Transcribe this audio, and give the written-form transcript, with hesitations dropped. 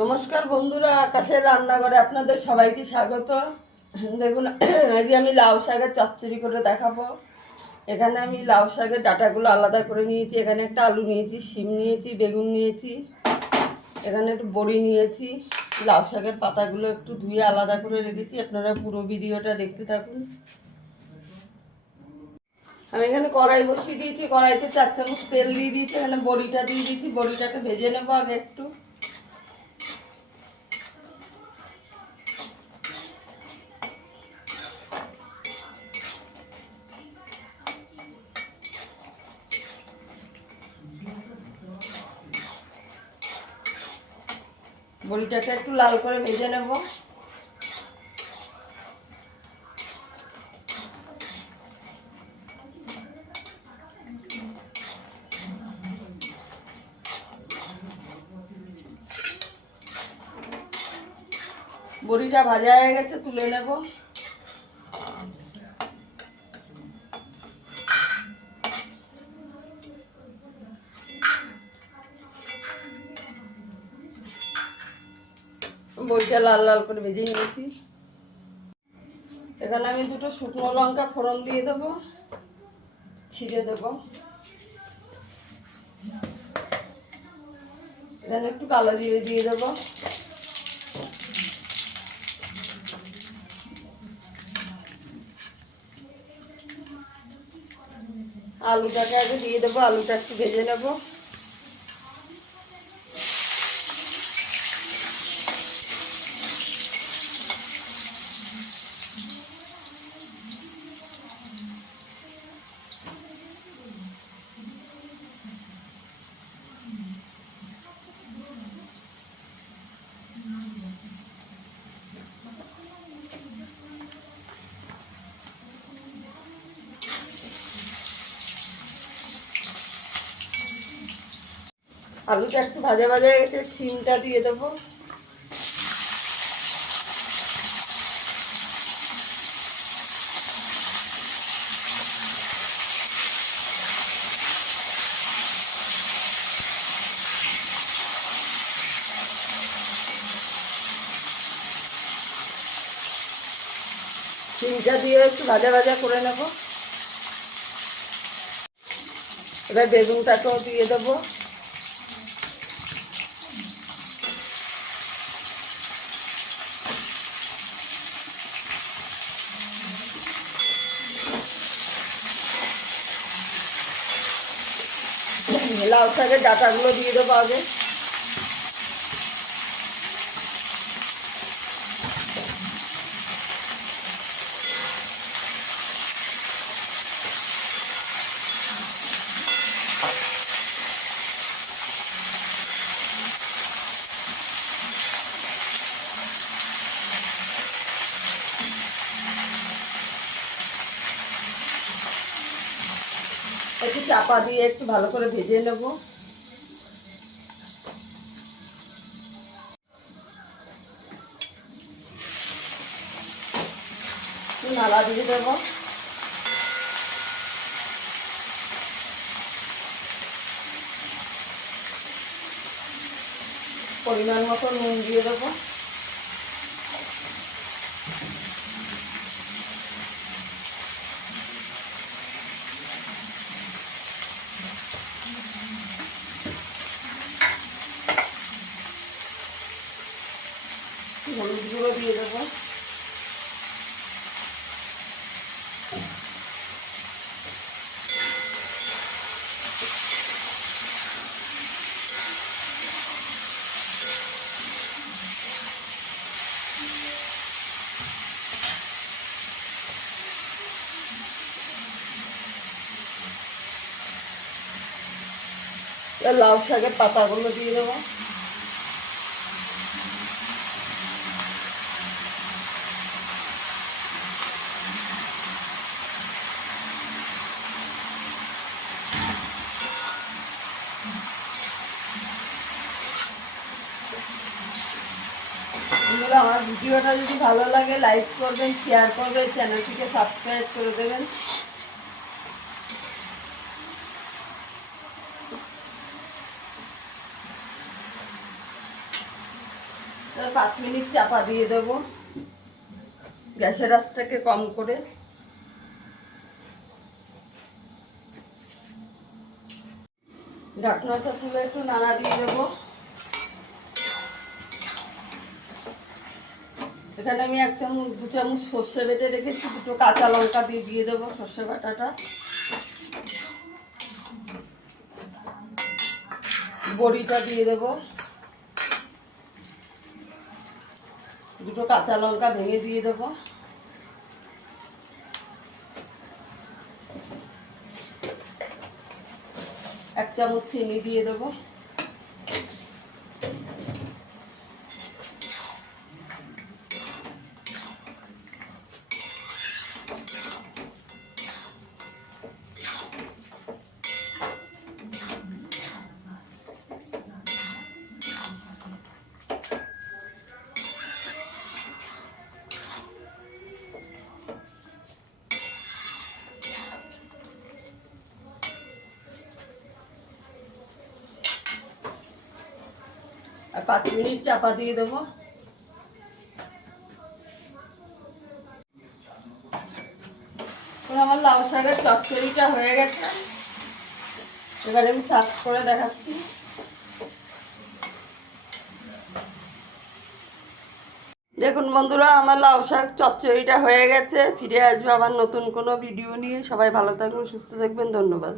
নমস্কার বন্ধুরা, আকাশের রান্নাঘরে আপনাদের সবাইকে স্বাগত। দেখুন, আজকে আমি লাউ শাকের চচ্চড়ি করে দেখাবো। এখানে আমি লাউ শাকের ডাঁটাগুলো আলাদা করে নিয়েছি। এখানে একটা আলু নিয়েছি, শিম নিয়েছি, বেগুন নিয়েছি, এখানে একটু বড়ি নিয়েছি। লাউ শাকের পাতাগুলো একটু ধুয়ে আলাদা করে রেখেছি। আপনারা পুরো ভিডিওটা দেখতে থাকুন। আমি এখানে কড়াই বসিয়ে দিয়েছি। কড়াইতে 4 চামচ তেল দিয়ে দিয়েছি। এখানে বড়িটা দিয়ে দিয়েছি। বড়িটাকে ভেজে নেবো আগে একটু। বড়িটাকে একটু লাল করে ভেজে নেব। বড়িটা ভাজা হয়ে গেছে, তুলে নেব। বড়িটা লাল লাল করে ভেজে নিয়েছি। এখানে আমি 2টো শুকনো লঙ্কা ফোড়ন দিয়ে দেবো, ছিঁড়ে দেবো। এখানে একটু কালো জিরে দিয়ে দেবো। আলুটাকে আগে দিয়ে দেবো, আলুটা একটু ভেজে নেবো। আলুটা একটু ভাজা ভাজা হয়ে গেছে, শিমটা দিয়ে দেবো। শিমটা দিয়ে একটু ভাজা ভাজা করে নেব। এবার বেগুনটাকেও দিয়ে দেবো। লাউ শাকের ডাঁটাগুলো দিয়ে দেবো আগে। একটু চাপা দিয়ে একটু ভালো করে ভেজে নেব। নাড়া দিয়ে দেবো। পরিমাণ মতো নুন দিয়ে দেবো। হলুদ গুঁড়ো দিয়ে দেবো। লাউ শাকের পাতাগুলো দিয়ে দেবো। বন্ধুরা, আমার ভিডিওটা যদি ভালো লাগে লাইক করবেন, শেয়ার করবেন, চ্যানেলটিকে সাবস্ক্রাইব করে দেবেন। 5 মিনিট চাপা দিয়ে দেব, গ্যাসের আঁচটাকে কম করে। ঢাকনাটা তুলে একটু নাড়া দিয়ে দেবো। এখানে আমি 1-2 চামচ সর্ষে বেটে রেখেছি, 2 কাঁচা লঙ্কা দিয়ে দেবো সর্ষে বাটাটা। বড়িটা দিয়ে দেবো, 2 কাঁচা লঙ্কা ভেঙে দিয়ে দেবো। এক চামচ চিনি দিয়ে দেবো। আর 5 মিনিট চাপা দিয়ে দেবো। আমার লাউ শাকের চচ্চড়িটা হয়ে গেছে, এবারে আমি সার্ভ করে দেখাচ্ছি। দেখুন বন্ধুরা, আমার লাউ শাক চচ্চড়িটা হয়ে গেছে। ফিরে আসবো আবার নতুন কোনো ভিডিও নিয়ে। সবাই ভালো থাকবেন, সুস্থ থাকবেন, ধন্যবাদ।